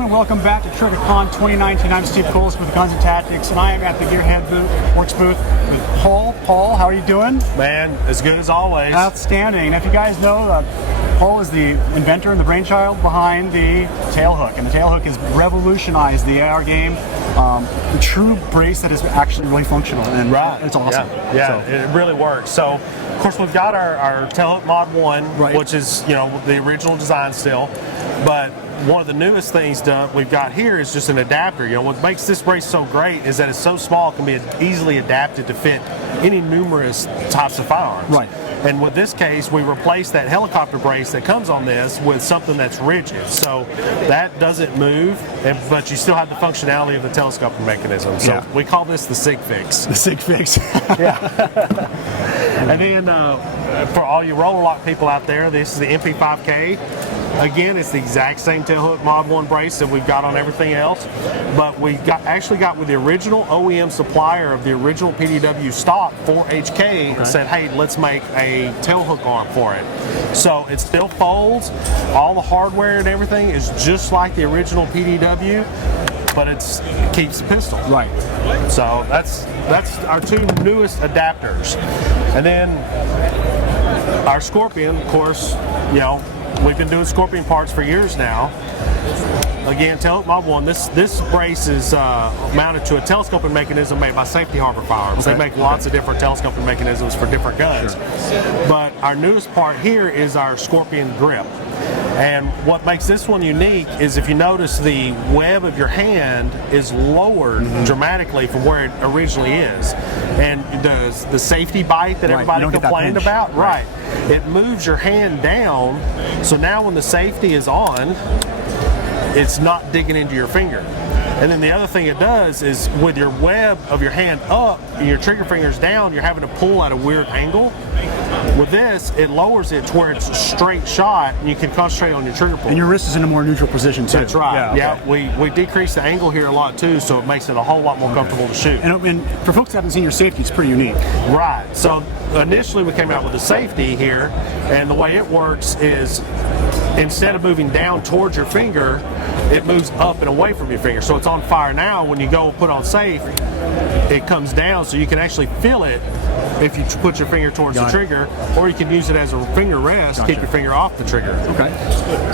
gentlemen, welcome back to Triggercon 2019. I'm Steve Coles with Guns and Tactics, and I am at the Gearhead Works booth with Paul. Paul, how are you doing? Man, as good as always. Outstanding. And if you guys know, Paul is the inventor and the brainchild behind the tailhook, and the tailhook has revolutionized the AR game. The true brace that is actually really functional, and it's awesome. Yeah, so it really works. So, of course, we've got our tailhook Mod 1, which is, the original design still, but one of the newest things we've got here is just an adapter. What makes this brace so great is that it's so small, it can be easily adapted to fit any numerous types of firearms. Right. And with this case, we replaced that helicopter brace that comes on this with something that's rigid. So that doesn't move, but you still have the functionality of the telescoping mechanism. So we call this the SIG fix. The SIG fix. And then for all you roller lock people out there, this is the MP5K. Again, it's the exact same tailhook Mod 1 brace that we've got on everything else, but we actually got with the original OEM supplier of the original PDW stock for HK and said, hey, let's make a tailhook arm for it. So it still folds. All the hardware and everything is just like the original PDW, but it keeps the pistol. Right. So that's our two newest adapters. And then our Scorpion, of course, we've been doing Scorpion parts for years now. Again, tailhook Mod 1. This brace is mounted to a telescoping mechanism made by Safety Harbor Firearms. They make lots of different telescoping mechanisms for different guns. But our newest part here is our Scorpion grip. And what makes this one unique is if you notice the web of your hand is lowered dramatically from where it originally is. And the safety bite that everybody complained about, it moves your hand down, so now when the safety is on, it's not digging into your finger. And then the other thing it does is with your web of your hand up and your trigger fingers down, you're having to pull at a weird angle. With this, it lowers it to where it's a straight shot and you can concentrate on your trigger pull. And your wrist is in a more neutral position too. That's right. We decrease the angle here a lot too, so it makes it a whole lot more comfortable to shoot. And for folks that haven't seen your safety, it's pretty unique. Right. So initially we came out with the safety here, and the way it works is instead of moving down towards your finger, it moves up and away from your finger. So it's on fire now. When you go put on safe, it comes down, so you can actually feel it if you put your finger towards the trigger, or you can use it as a finger rest, keep your finger off the trigger. Okay.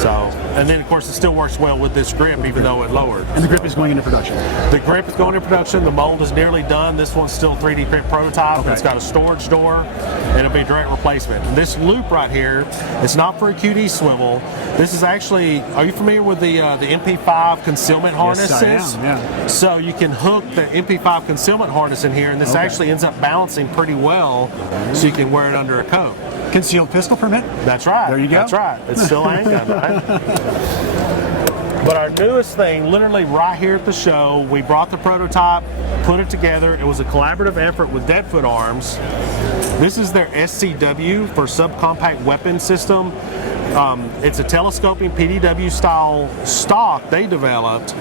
So, and then of course it still works well with this grip, even though it lowered. And the grip is going into production? The grip is going into production. The mold is nearly done. This one's still 3D print prototype. It's got a storage door, and it'll be a direct replacement. This loop right here, it's not for a QD swivel. This is actually, are you familiar with the MP5 concealment harnesses? Yes, I am, yeah. So you can hook the MP5 concealment harness in here, and this actually ends up balancing pretty well, so you can wear it under a coat. Concealed pistol permit? That's right. There you go. That's right. It's still a handgun, right? But our newest thing, literally right here at the show, we brought the prototype, put it together. It was a collaborative effort with Deadfoot Arms. This is their SCW for subcompact weapon system. It's a telescoping PDW style stock they developed,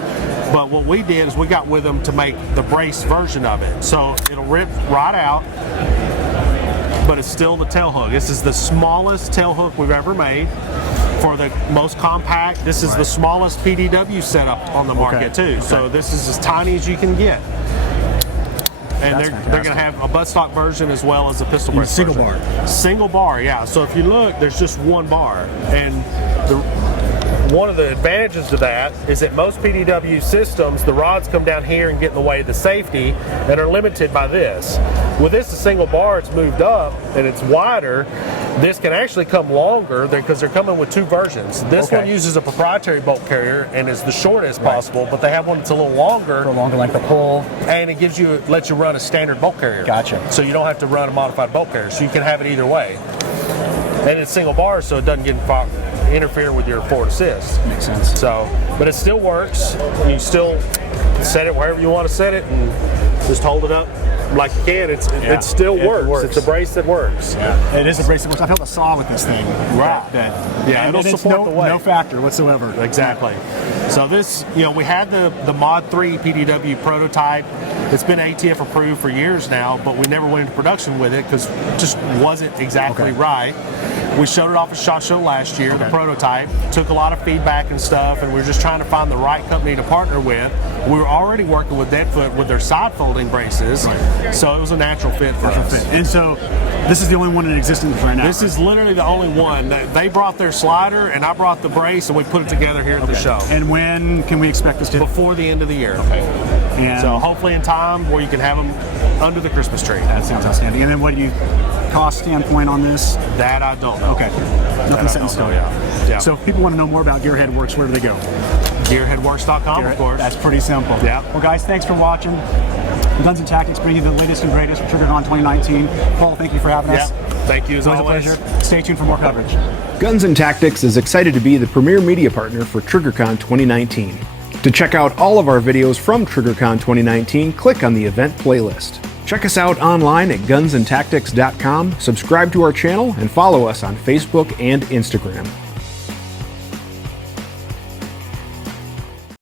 but what we did is we got with them to make the brace version of it. So it'll rip right out, but it's still the tail hook. This is the smallest tail hook we've ever made. For the most compact, this is the smallest PDW setup on the market too. So this is as tiny as you can get. And they're going to have a buttstock version as well as a pistol brace single version. bar. Single bar, yeah. So if you look, there's just one bar. And one of the advantages to that is that most PDW systems, the rods come down here and get in the way of the safety and are limited by this. With this, a single bar, it's moved up and it's wider. This can actually come longer because they're coming with two versions. This one uses a proprietary bolt carrier and is the shortest possible, but they have one that's a little longer. For a longer length of pull. And it lets you run a standard bolt carrier. Gotcha. So you don't have to run a modified bolt carrier. So you can have it either way. And it's single bar, so it doesn't interfere with your forward assist. Makes sense. So, but it still works. You still set it wherever you want to set it and just hold it up like you can. It still works. It's a brace that works. Yeah. It is a brace that works. I've held a saw with this thing. Right. It'll support the weight. No factor whatsoever. Exactly. So this, we had the Mod 3 PDW prototype. It's been ATF approved for years now, but we never went into production with it because it just wasn't exactly right. We showed it off at SHOT Show last year, the prototype. Took a lot of feedback and stuff, and we were just trying to find the right company to partner with. We were already working with Deadfoot with their side folding braces, so it was a natural fit for us. And so this is the only one in existence right now. This is literally the only one. They brought their slider, and I brought the brace, and we put it together here at the show. And when can we expect this to? Before the end of the year. And so hopefully in time where you can have them under the Christmas tree. That sounds outstanding. And then what do you cost standpoint on this? That I don't know. Okay. Nothing set in stone. Yeah. So if people want to know more about Gearhead Works, where do they go? Gearheadworks.com, of course. That's pretty simple. Yeah. Well, guys, thanks for watching. Guns and Tactics bringing you the latest and greatest from Triggrcon 2019. Paul, thank you for having us. Thank you as always. A pleasure. Stay tuned for more coverage. Guns and Tactics is excited to be the premier media partner for Triggercon 2019. To check out all of our videos from Triggercon 2019, click on the event playlist. Check us out online at gunsandtactics.com, subscribe to our channel, and follow us on Facebook and Instagram.